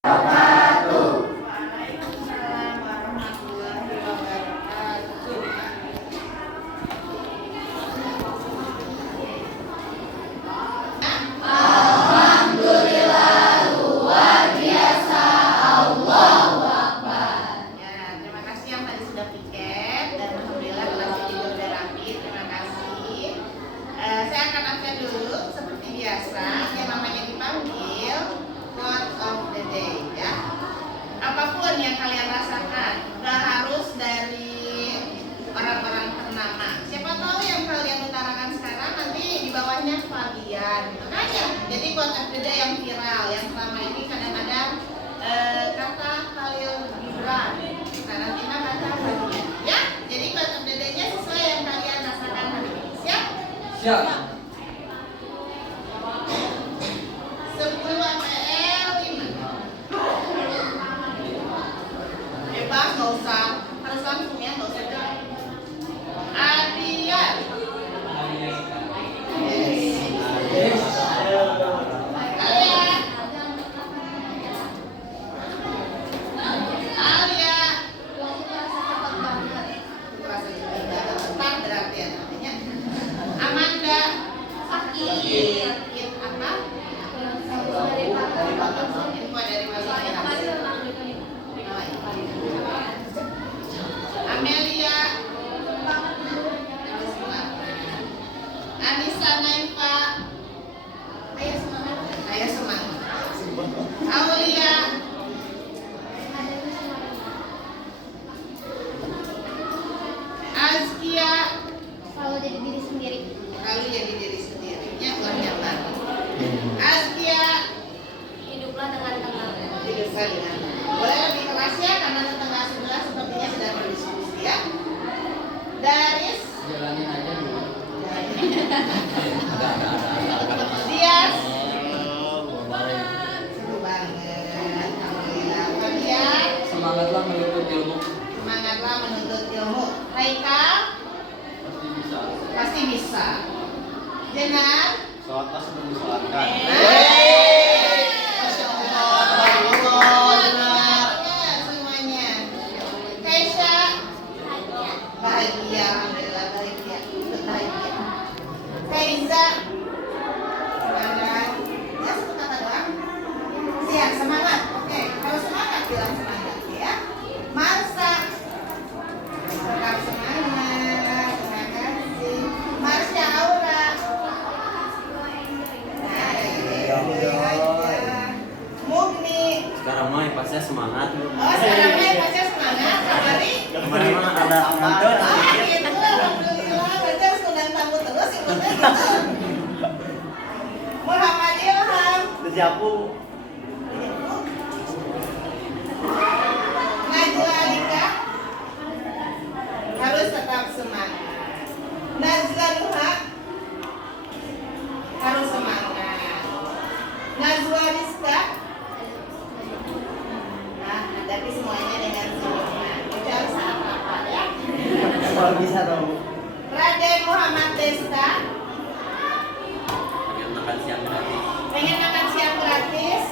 Waalaikumsalam warahmatullahi wabarakatuh. Alhamdulillah luar biasa, Allahu Akbar. Ya, terima kasih yang tadi sudah piket dan alhamdulillah kelas ini udah rapi. Terima kasih. Saya akan absen dulu seperti biasa. Yang namanya dipanggil word of the day, ya. Apapun yang kalian rasakan, gak harus dari orang-orang ternama. Siapa tahu yang kalian utarakan sekarang nanti di bawahnya Fabian, gitu kan ya. Jadi quote of the day yang viral, yang selama ini kadang-kadang kata Khalil Gibran, karantina kata Fabian, ya. Jadi quote of the day-nya sesuai yang kalian rasakan hari ini. Siap? Siap. 10 APL 5. Bebas, nggak usah harus langsung ya, nggak usah jawab. Adian. Yes. Alia. Alia. Terasa juga tentang berarti ya namanya. Amanda. Sakit apa? Info dari Amelia. Anissa Naifa. Ayo semangat. Aulia. Azkia. Selalu jadi diri sendiri. Lalu jadi diri sendirinya ulang yang baru. Azkia. Hiduplah dengan tenang. Hiduplah dengan boleh lebih keras ya karena tetangga sebelah sepertinya sedang berdiskusi ya. Daris. Jalanin aja dulu. Dias. Baik. Seru banget. Alhamdulillah. Fabian. Semangatlah menuntut ilmu. Semangatlah menuntut ilmu. Haikal. Pasti bisa. Pasti bisa. Jenar. Sholat sebelum disolatkan. Masya Allah. Benar semuanya. Keisha. Bahagia. Alhamdulillah bahagia. Bahagia. Kaiza. Semangat. Ya satu kata doang. Siap semangat. Oke. Kalau semangat bilang semangat ya. Marsa. Tetap semangat. Terima kasih. Marsha Aura. Mugni. Sekarang mah pasnya semangat. Oh sekarang ya baca semangat. Kamari. Kemarin mah ada mundur. Oh gitu. Alhamdulillah. Baca undang tamu terus ikutnya gitu. Muhammad Ilham. Tersiapu. Najwa Alika. Harus tetap semangat. Nazla Nuha. Harus semangat. Najwa Rizka. Nah, hadapi semuanya dengan semangat. Itu harus apa ya? Kalau bisa dong. Raden Muhammad Desta. Pengen makan siang gratis. Pengen makan siang gratis.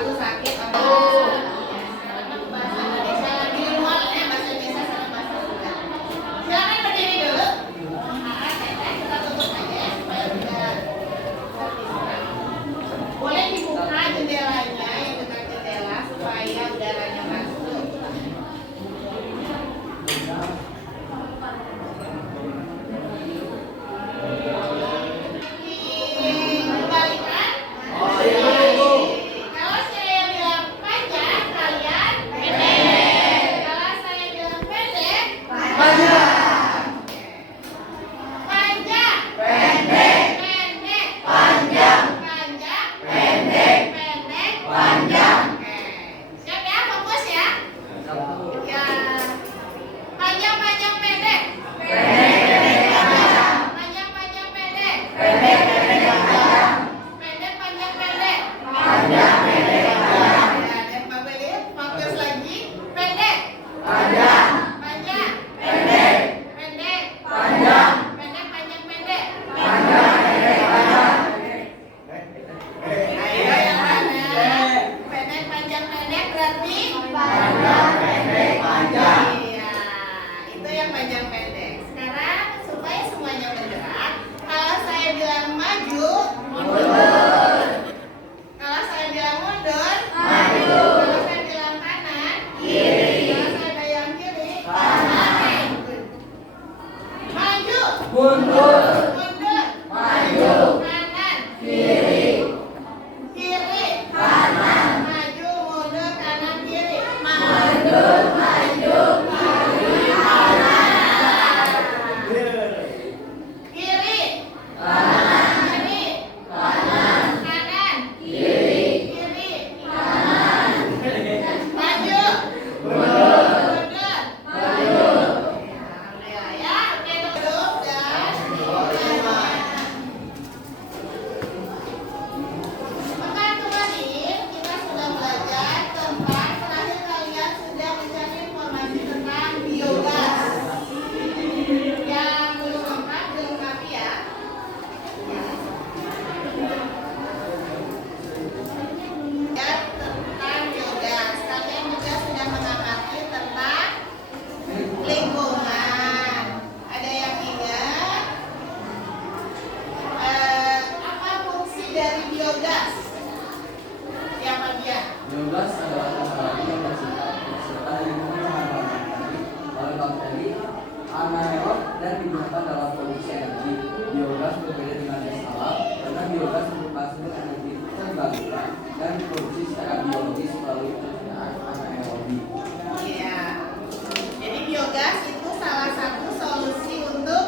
satu sakit orang. Sekarang bahasa Indonesia lagi di luar ya, bahasa Indonesia sama bahasa Sunda. Silakan berdiri dulu. Kita tutup aja ya supaya tidak terpisah. Boleh dibuka jendelanya yang dekat jendela supaya udaranya masuk. Dikembalikan. Kalau saya bilang panjang, kalian pendek. Kalau saya bilang pendek, panjang. Panjang, pendek, pendek, panjang, panjang, pendek, pendek, panjang. Siap ya, fokus ya. Ya. Panjang, panjang, pendek. Panjang, panjang, pendek. Pendek, panjang, pendek. Ya, dan Pak Beli, fokus lagi. Pendek. Panjang. Pendek. Pendek. Panjang, panjang, pendek. Ayo yang mana? Pendek, panjang, pendek berarti? Iya, itu yang panjang pendek. Sekarang supaya semuanya bergerak, kalau saya bilang maju, mundur. Kalau saya bilang mundur, maju. Kalau saya bilang kanan, kiri. Kalau saya bilang kiri, kanan. Maju, mundur, maju, kanan, kiri, kiri, kanan, maju, mundur, kanan, kiri, maju, kiri, kanan, kiri, maju, mundur. Alhamdulillah ya, oke duduk dan pekan kemarin kita sudah belajar tentang terakhir kalian sudah mencari informasi tentang biogas. Yang belum lengkap dilengkapi ya. Ya, tentang biogas. Kalian juga sudah mengamati tentang lingkungan. Ada yang ingat? Apa fungsi dari biogas? Siapa dia? Biogas adalah komponen yang bersifat serta lingkungan menghasilkan oleh bakteri anaerob dan digunakan dalam produksi energi. Biogas berbeda dengan gas alam karena biogas merupakan sumber energi terbarukan dan diproduksi secara biologis melalui pencernaan anaerobi. Iya. Jadi biogas itu salah satu solusi untuk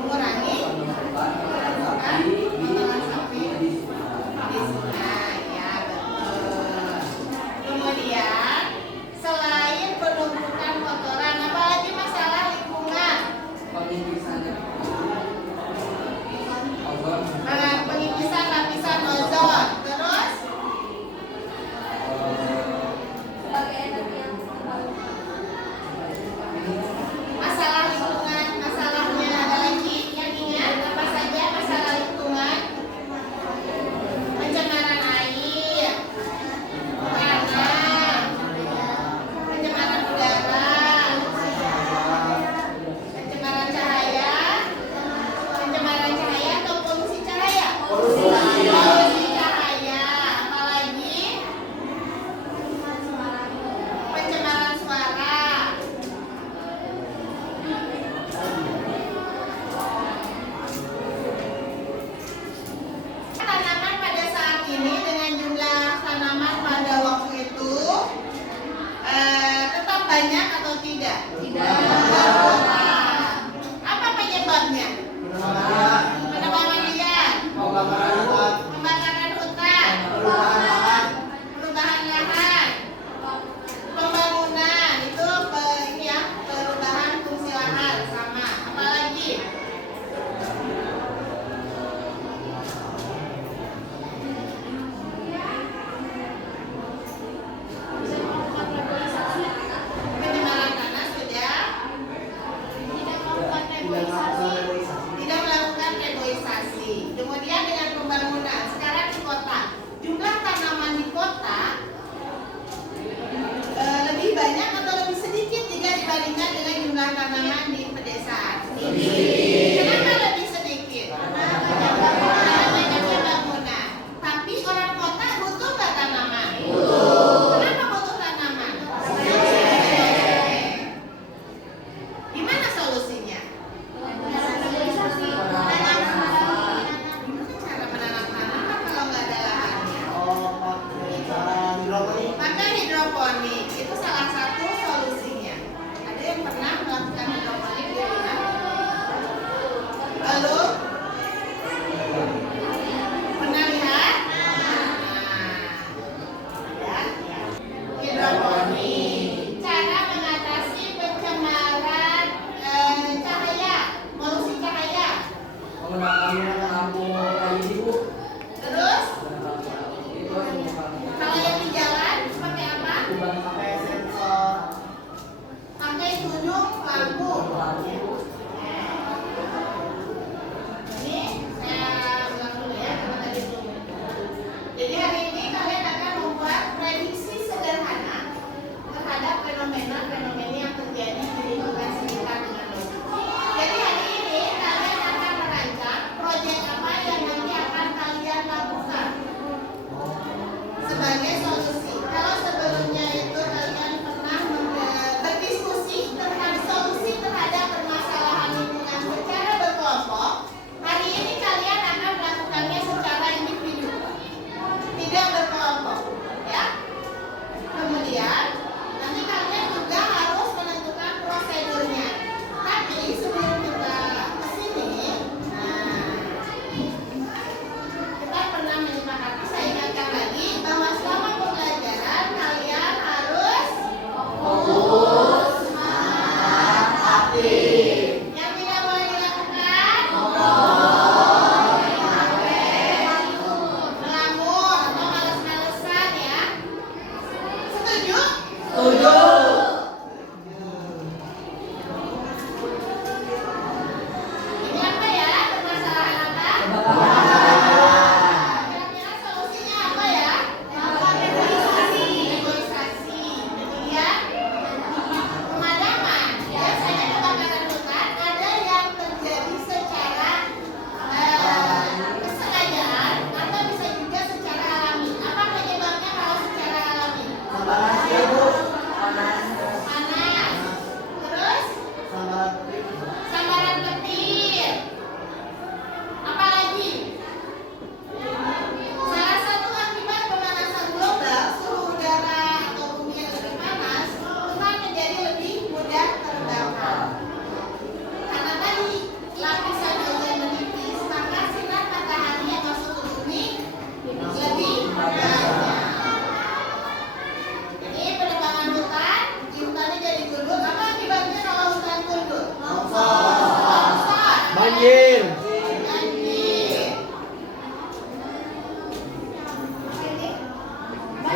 mengurangi penumpukan kotoran sapi di sungai. Ya, betul. Kemudian selain penumpukan kotoran, apalagi masalah lingkungan? Pengikisannya ozon, Pengikisan lapisan ozon. Terus masalah lingkungan, masalahnya ada lagi yang ingat apa saja masalah lingkungan? Pencemaran air, tanah, pencemaran udara, pencemaran cahaya atau polusi cahaya? Polusi cahaya, apalagi pencemaran suara. Tanaman pada saat ini dengan jumlah tanaman pada waktu itu tetap banyak atau tidak? Berkurang. Apa penyebabnya? Penebangan liar, pembakaran hutan, perubahan lahan, pembangunan itu perubahan fungsi lahan sama. Apalagi? Pencemaran tanah sudah.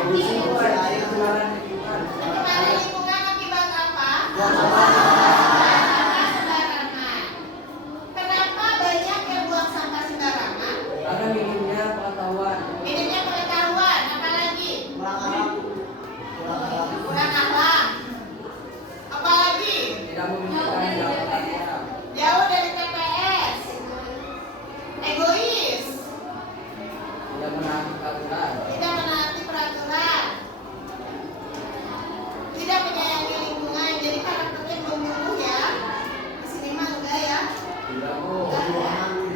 Pencemaran lingkungan akibat apa? Sampah sembarangan. Kenapa banyak yang buang sampah sembarangan? Karena minimnya pengetahuan. Minimnya pengetahuan, apalagi? Kurang akhlak. Apalagi? Tidak memikirkan dampaknya. Jauh dari TPS. Egois. Tidak menaati aturan. Tidak menaati peraturan. Tidak menyayangi lingkungan. Jadi karakternya belum tumbuh ya. Di sini mah enggak ya. Tidak bu.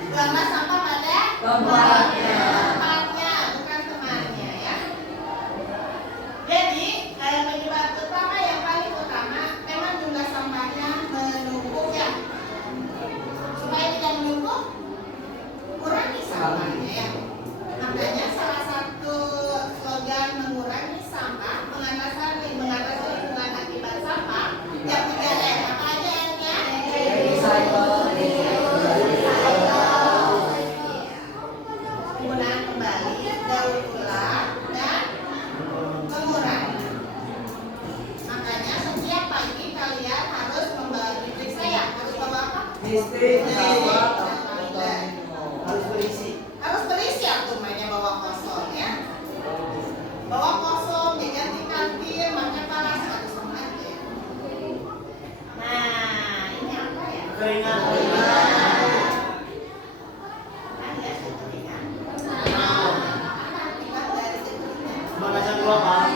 Buanglah sampah pada Tempatnya. tempatnya, bukan temannya ya. Jadi penyebab utama yang paling utama memang jumlah sampahnya menumpuk ya. Supaya tidak menumpuk, kurangi sampahnya ya. Makanya salah satu slogan mengurangi sampah, mengatasi lingkungan akibat sampah, yang 3M apa aja M-nya? Penggunaan kembali, daur ulang, dan mengurangi. Makanya setiap pagi kalian harus diperiksa ya, harus bawa apa? Harus berisi. Harus berisi akumannya bawa kosong ya. Bawa kosong, diganti kantin, makan panas harus sama aja. Nah, ini apa ya? Keringat. Ada keringat. Apa akibat dari keringat? Mengajak keluar.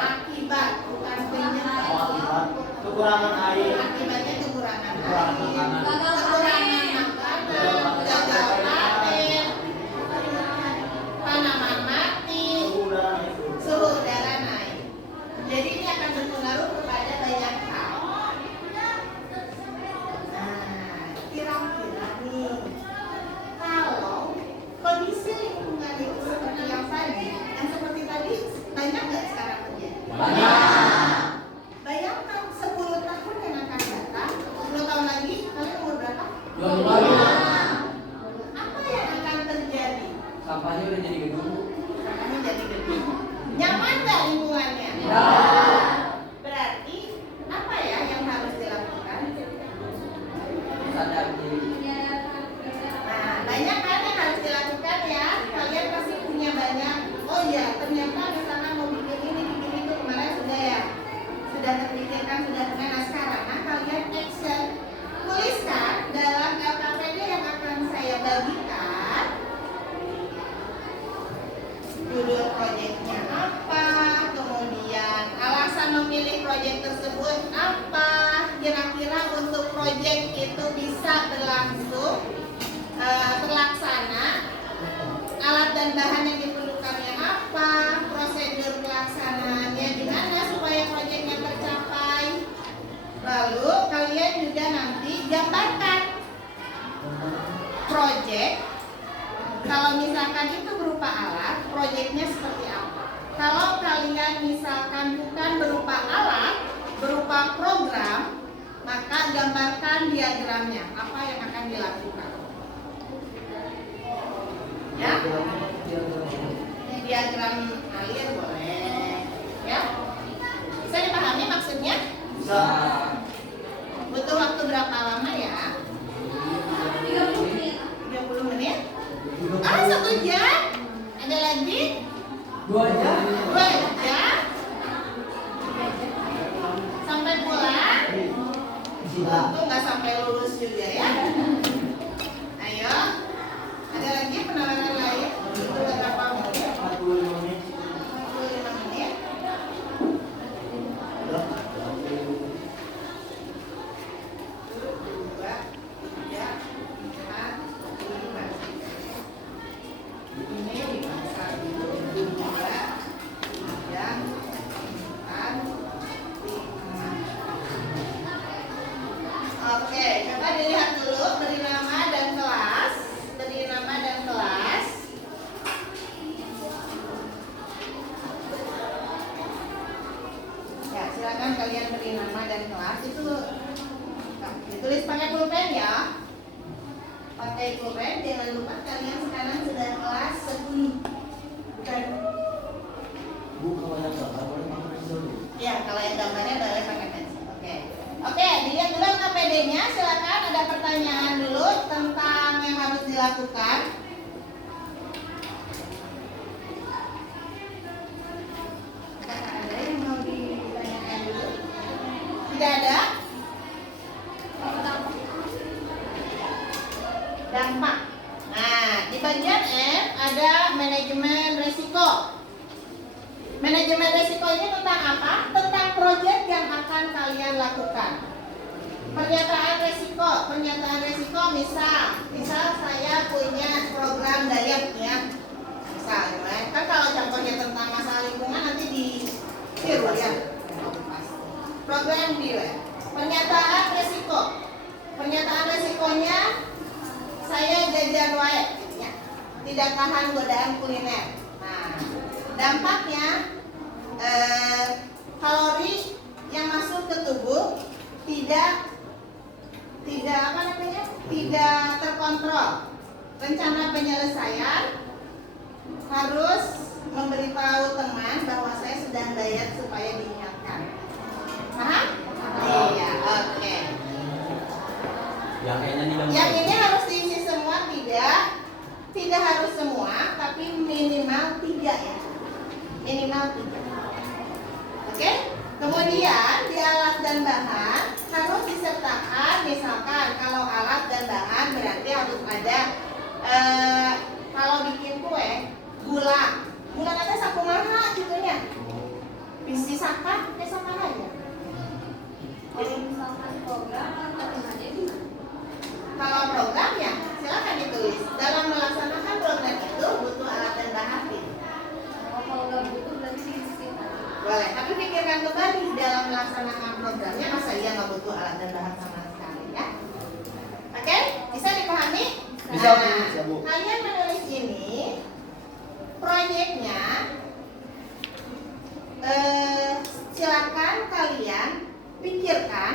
Akibat, bukan penyebab. Akibat kekurangan air. Akibatnya kekurangan Kekurangan air, makanan. kekurangan makanan, gagal panen, tanaman mati, suhu udara naik. Jadi ini akan berpengaruh kepada banyak hal. Nah, kira-kira nih, kalau kondisi lingkungan itu seperti yang tadi, banyak nggak sekarang terjadi? Banyak. Bayangkan 10 tahun yang akan datang, 10 tahun lagi, kalian umur berapa? 25. Apa yang akan terjadi? Sampahnya udah jadi gedung. Makanya jadi gedung. Nyaman nggak lingkungannya? Ya. Berarti apa ya yang harus dilakukan? Sadar diri. Nah, banyak kan yang harus dilakukan ya. Kalian pasti punya banyak. Oh iya, ternyata misalkan mau bikin ini itu kemarin sudah ya. Sudah terpikirkan, sudah pernah. Nah sekarang, kalian action. Tuliskan dalam LKPD yang akan saya bagikan. Judul proyeknya apa, kemudian alasan memilih proyek tersebut apa, kira-kira untuk proyek itu bisa terlaksana, alat dan bahan yang diperlukannya apa, prosedur pelaksanaannya gimana supaya proyeknya tercapai. Lalu kalian juga nanti gambarkan proyek. Kalau misalkan itu berupa alat, proyeknya seperti apa? Kalau kalian misalkan bukan berupa alat, berupa program, maka gambarkan diagramnya. Apa yang akan dilakukan? Ya? Diagram alir boleh. Ya? Bisa dipahami maksudnya? Bisa. Butuh waktu berapa lama ya? 30 menit? 1 jam? Ada lagi? 2 jam. 2 jam? Sampai pulang? Tentu nggak sampai lulus juga ya. Ayo, ada lagi penawaran lain? Itu berapa menit? 45 menit. 45 menit? Dua, tiga, empat, lima. Ini dimasak dulu. 2, 3, 4, 5. Oke, coba dilihat dulu beri nama dan kelas. Beri nama dan kelas. Ya, silakan kalian beri nama dan kelas. Itu ditulis pakai pulpen ya. Pakai pulpen, jangan lupa kalian sekarang sudah kelas 10. Bukan manajemen resiko. Manajemen resiko ini tentang apa? Tentang proyek yang akan kalian lakukan. Pernyataan resiko misal saya punya program diet ya. Misalnya, kan kalau contohnya tentang masalah lingkungan nanti ditiru ya. Program diet. Pernyataan resikonya saya jajan wae gitu ya. Tidak tahan godaan kuliner. Nah, dampaknya kalori yang masuk ke tubuh tidak terkontrol. Rencana penyelesaian harus memberitahu teman bahwa saya sedang diet supaya diingatkan. Paham? Iya, oke. Yang ini harus diisi semua tidak harus semua, tapi minimal 3 ya. Minimal 3. Oke? Kemudian di alat dan bahan harus disertakan, misalkan kalau alat dan bahan berarti harus ada kalau bikin kue gula nanti saku mana gitu ya. Bisa sakan aja. Kalau misalkan program atau aja gimana? Kalau program ya silakan ditulis. Dalam melaksanakan program itu butuh alat dan bahan. Kalau nggak butuh berarti diisikan. Boleh, tapi pikirkan kembali dalam melaksanakan programnya masa iya nggak butuh alat dan bahan sama sekali ya. Oke, bisa dipahami? Bisa, Bu. Kalian menulis ini proyeknya silakan kalian pikirkan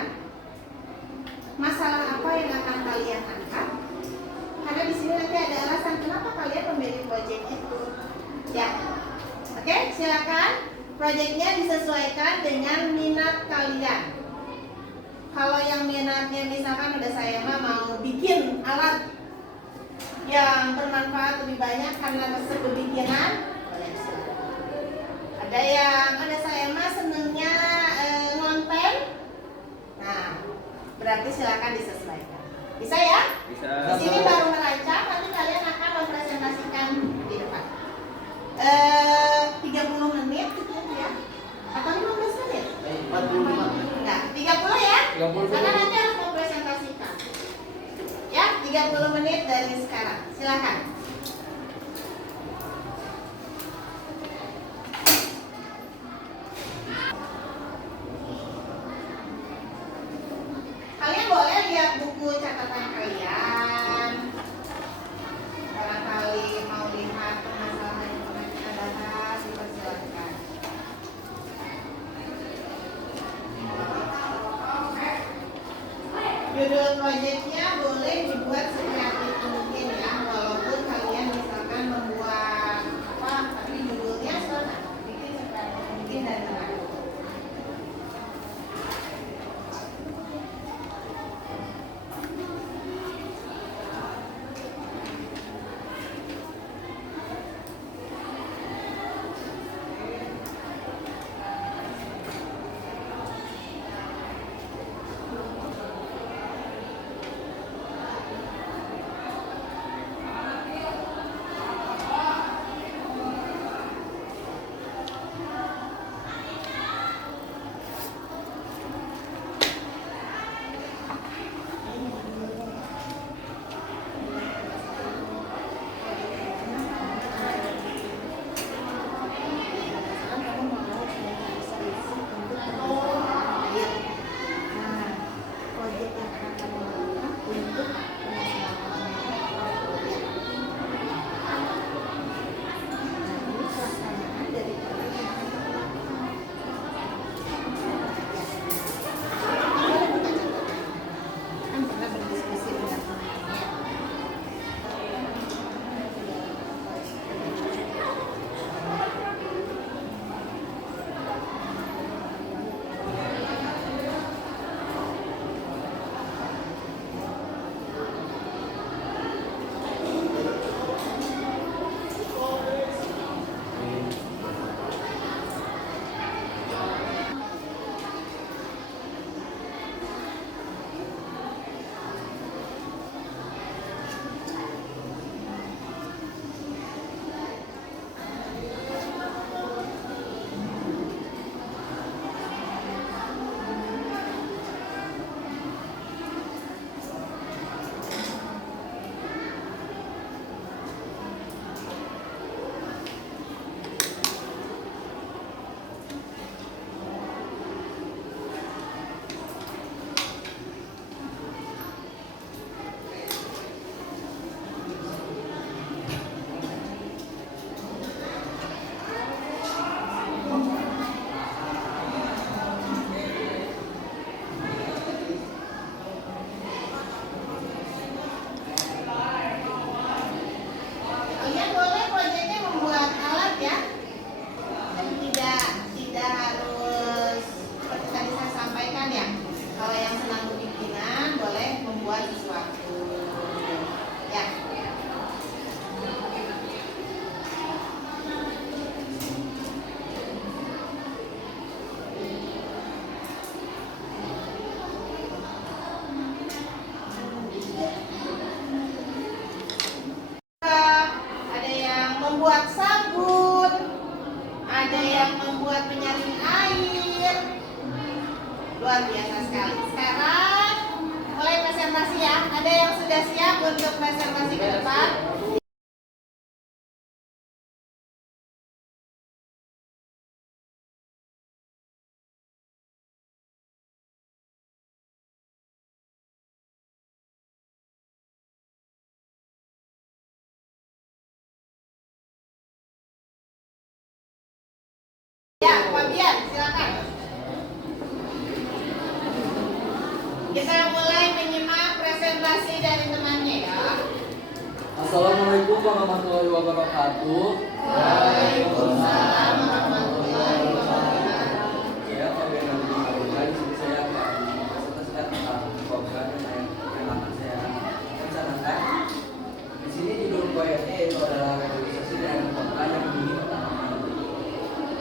masalah apa yang akan kalian angkat. Karena di sini nanti ada alasan kenapa kalian memilih proyek itu. Ya. Oke, silakan. Proyeknya disesuaikan dengan minat kalian. Kalau yang minatnya misalkan udah saya mau bikin alat yang bermanfaat lebih banyak karena kebikinan, boleh silakan. Ada saya senengnya ngonten. Nah, berarti silakan disesuaikan. Bisa ya? Bisa. Di sini baru merancang, nanti kalian akan mempresentasikan di depan. 30 menit cukup ya? Atau 15 menit? 45. Enggak, 30 ya? 30. Karena nanti harus mempresentasikan. Ya, 30 menit dari sekarang. Silakan. Kalian boleh lihat buku catatan kalian. Barangkali mau lihat permasalahan yang pernah kita bahas, dipersilakan. Judul proyeknya boleh dibuat sekreatif mungkin ya, walaupun kalian misalkan membuat apa, tapi judulnya soalnya bikin sekreatif mungkin dan menarik. sabun, ada yang membuat penyaring air. Luar biasa sekali. Sekarang mulai presentasi ya. Ada yang sudah siap untuk presentasi ke depan? Ya, Fabian, silakan. Kita mulai menyimak presentasi dari temannya ya. Assalamualaikum warahmatullahi wabarakatuh. Waalaikumsalam warahmatullahi wabarakatuh. Ya, Pak Ben, di sini saya akan presentasikan tentang program yang akan saya rencanakan. Di sini judul proyeknya itu adalah revitalisasi daerah kota yang memiliki tanaman.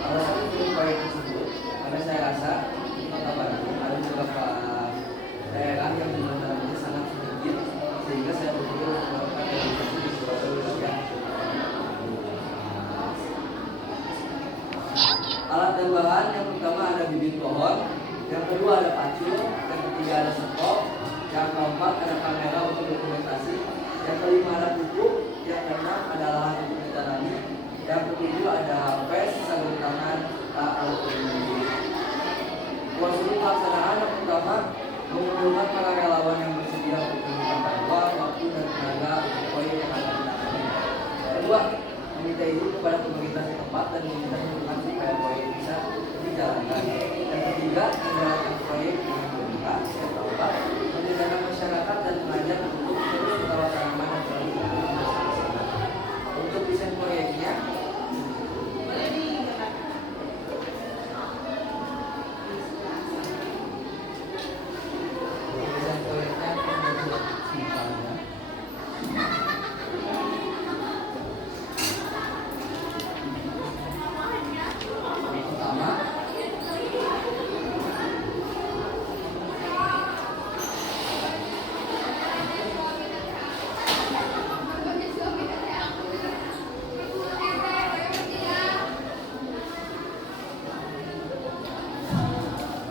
Pada saat judul proyek tersebut, karena saya rasa di Kota Bandung ada beberapa daerah yang jumlah tanamannya sangat sedikit, sehingga saya berpikir untuk melakukan revitalisasi di beberapa wilayah. Alat dan bahan yang pertama ada bibit pohon, yang kedua ada pacul, yang ketiga ada stok, yang keempat ada kamera untuk dokumentasi, yang kelima ada pupuk, yang keenam ada lahan untuk ditanami, yang ketujuh ada pes, sarung tangan, alat pelindung. Prosedur pelaksanaan yang pertama mengumpulkan para relawan yang bersedia untuk menyediakan uang, waktu dan tenaga untuk proyek yang akan ditangani. Kedua, meminta izin kepada pemerintah setempat dan meminta dukungan supaya proyek bisa dijalankan. Yang ketiga, menjalankan proyek dengan benar. Yang keempat, menjalankan masyarakat dan mengajak untuk terus merawat tanaman dan selalu bersama-sama. Untuk desain proyeknya, Boleh dijelaskan? desain proyeknya menurut simpelnya.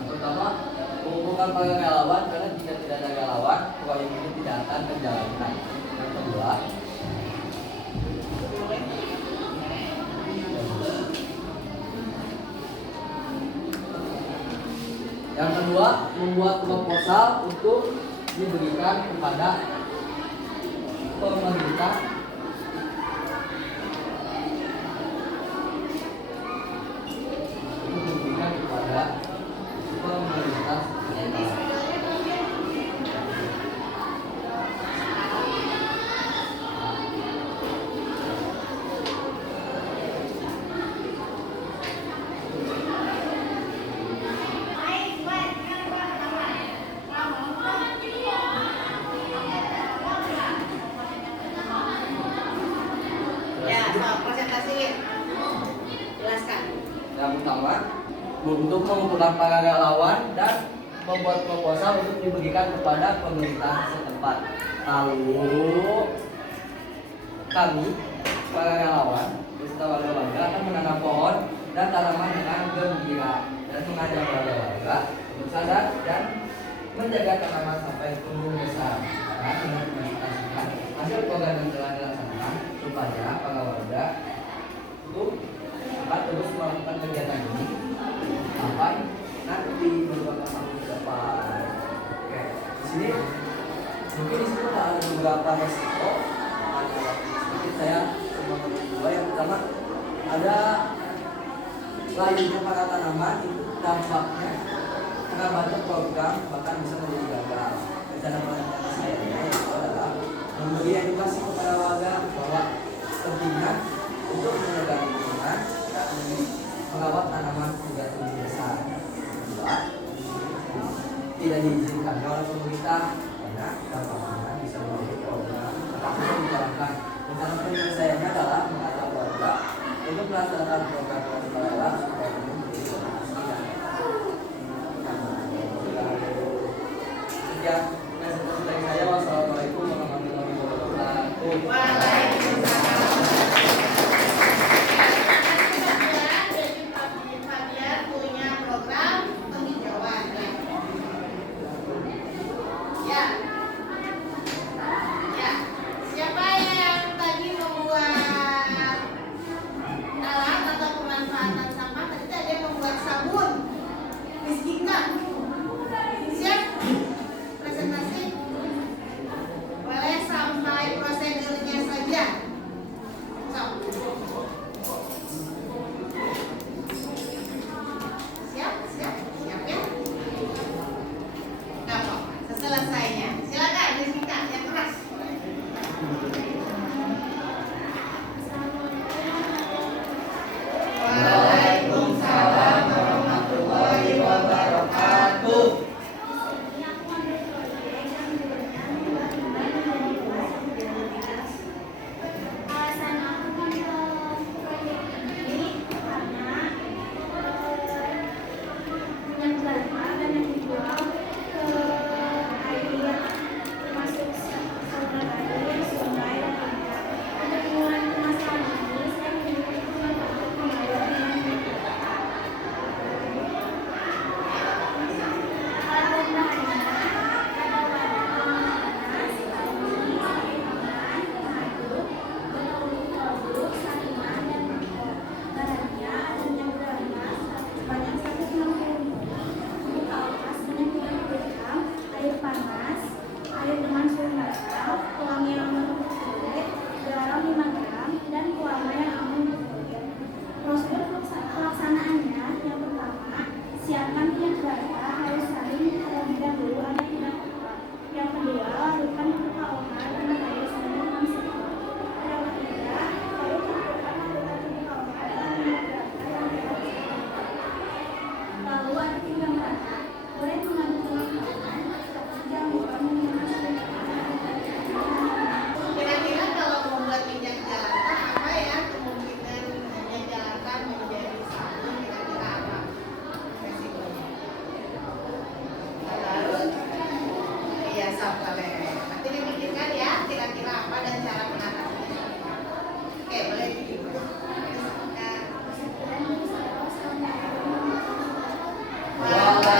Pertama, mengumpulkan para relawan karena jika tidak ada relawan, proyek ini tidak akan terjalankan. Yang kedua, membuat proposal untuk diberikan kepada pemerintah Ya, soal presentasi. Jelaskan. yang pertama untuk mengumpulkan para relawan dan membuat proposal untuk diberikan kepada pemerintah setempat. Lalu kami para relawan beserta warga akan menanam pohon dan tanaman dengan gembira dan mengajak warga untuk sadar dan menjaga tanaman sampai tumbuh besar. Karena mengimplementasikan hasil program yang telah dilaksanakan supaya para warga itu akan terus melakukan kegiatan ini sampai nanti beberapa tahun ke depan. Oke, di sini mungkin di sini ada beberapa resiko. Sedikit saya coba berdua. Yang pertama ada layunya para tanaman, itu dampaknya karena banyak program bahkan bisa menjadi gagal. Rencana penelitian saya itu adalah memberi edukasi kepada warga bahwa pentingnya untuk menjaga lingkungan dan merawat tanaman hingga tumbuh besar. Kedua, tidak diizinkan oleh pemerintah karena dampaknya bisa menjadi program akan bisa dijalankan. Rencana penyelesaiannya adalah mengajak warga untuk melaksanakan program yang sukarela supaya ini menjadi keberhasilan. Sekian presentasi dari saya. Wassalamualaikum warahmatullahi wabarakatuh. Waalaikumsalam.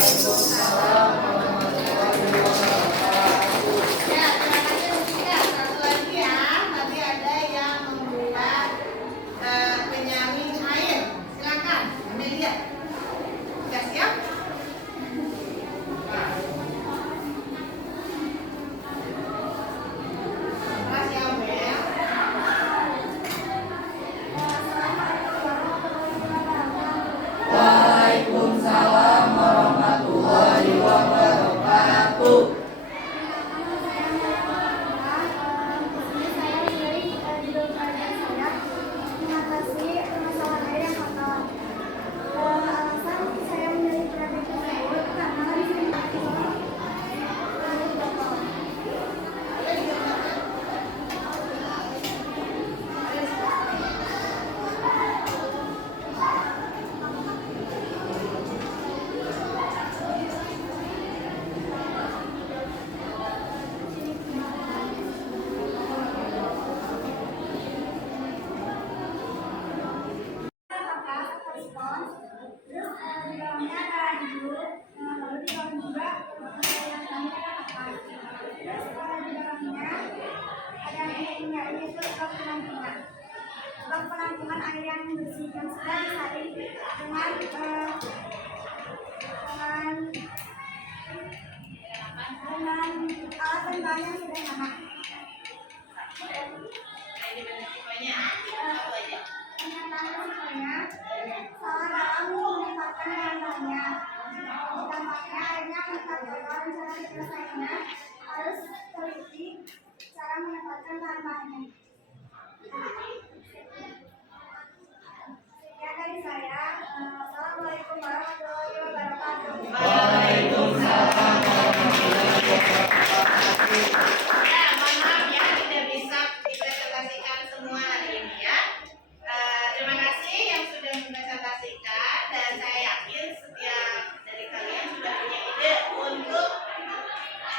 Ya, terima kasih Rustika. Satu lagi ya, tadi ada yang membuat penyaring air. Silakan, Amelia. Sudah siap? Makasih ya, Amel. Waalaikumsalam warahmatullahi wabarakatuh. Penampungan air yang bersih yang sudah disaring dengan alat dan bahan yang sederhana. Pernyataan resikonya, salah dalam menempatkan bahan-bahannya. Dampaknya airnya akan kotor, cara menyelesaikannya harus teliti cara menempatkan bahan-bahannya. Ya dari saya, Assalamualaikum warahmatullahi wabarakatuh. Waalaikumsalam warahmatullahi wabarakatuh. Ya, mohon maaf ya, tidak bisa dipresentasikan semua hari ini ya. Terima kasih yang sudah mempresentasikan dan saya yakin setiap dari kalian sudah punya ide untuk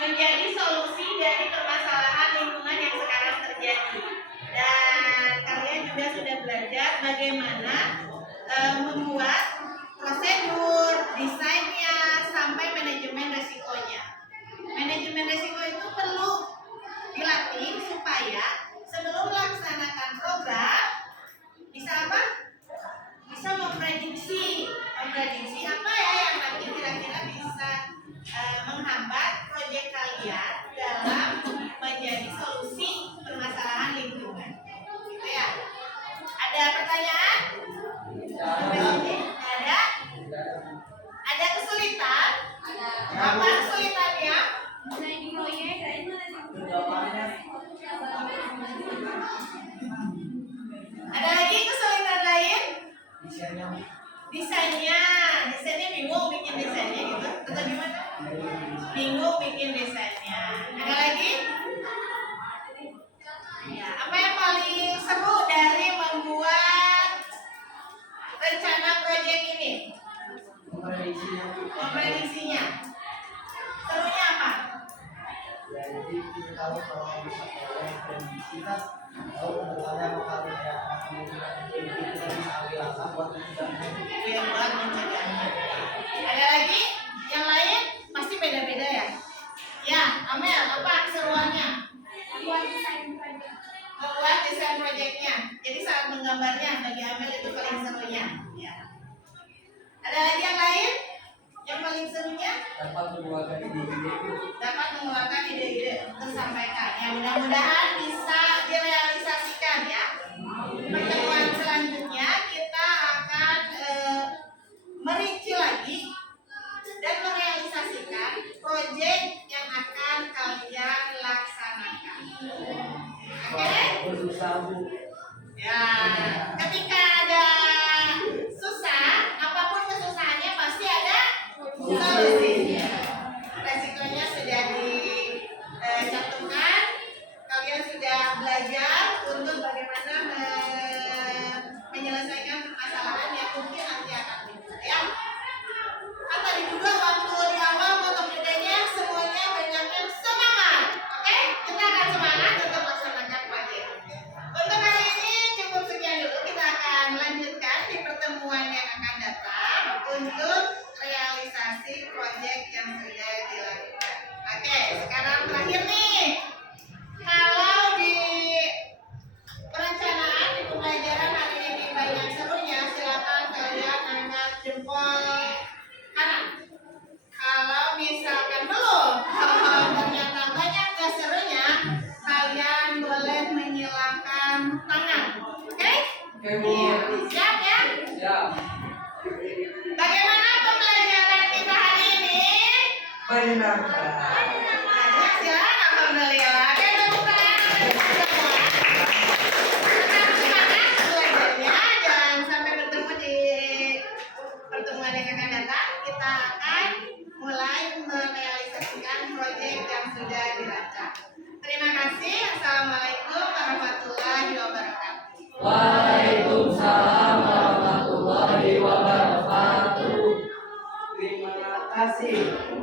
menjadi solusi dari permasalahan lingkungan yang sekarang terjadi. Dan kalian juga sudah belajar bagaimana membuat prosedur, desainnya, sampai manajemen resikonya. Manajemen resiko itu perlu dilatih supaya sebelum melaksanakan program bisa apa? Bisa memprediksi apa ya yang nanti kira-kira bisa menghambat proyek kalian dalam menjadi solusi permasalahan lingkungan. Gitu ya. Ada pertanyaan? Sampai sini? Ada? Ada kesulitan? Apa kesulitannya? Ada lagi kesulitan lain? Desainnya bingung bikin desainnya gitu atau gimana? Bingung bikin desainnya. Ada lagi? Ya, apa yang paling seru dari membuat rencana proyek ini? Memprediksinya. Serunya apa? Ya, jadi kita tahu kalau bisa prediksi kan tahu kedepannya bakal ada kemungkinan kita bisa ambil langkah buat mencegahnya. Buat mencegahnya. Ada lagi? Yang lain? Pasti beda-beda ya? Ya, Amel, apa keseruannya? Membuat desain proyeknya. Jadi saat menggambarnya bagi Amel itu paling serunya. Ya. Ada lagi yang lain? Yang paling serunya? Dapat mengeluarkan ide-ide. Dapat mengeluarkan ide-ide untuk sampaikan. Ya, mudah-mudahan bisa direalisasikan ya. Pertemuan selanjutnya kita akan merinci lagi dan merealisasikan proyek yang akan kalian laksanakan. Oke? Berusaha Bu. Ya, ketika ada susah, apapun kesusahannya pasti ada solusinya. Resikonya sudah dicantumkan, kalian sudah belajar untuk bagaimana menyelesaikan permasalahan yang mungkin nanti akan timbul. Ya, kan tadi juga waktu di awal potong idenya semuanya banyak yang semangat. Oke, kita akan semangat untuk melaksanakan proyek. Untuk hari ini cukup sekian dulu. Kita akan lanjutkan di pertemuan yang akan datang untuk realisasi proyek proyek yang sudah dilakukan. Oke, sekarang terakhir nih. Kalau di perencanaan di pembelajaran hari ini banyak serunya, silakan kalian angkat jempol kanan. Kalau misalkan belum, ternyata banyak keserunya, kalian boleh menyilangkan tangan. Oke? Oke, Bu. Siap ya? Siap. Bagaimana pembelajaran kita hari ini? Menyenangkan. Silakan, alhamdulillah. Oke, tepuk tangan untuk semua. Tetap semangat belajarnya dan sampai bertemu di pertemuan yang akan datang. Kita akan mulai merealisasikan proyek yang sudah dirancang. Terima kasih. Assalamualaikum warahmatullahi wabarakatuh. Waalaikumsalam warahmatullahi wabarakatuh. Terima kasih.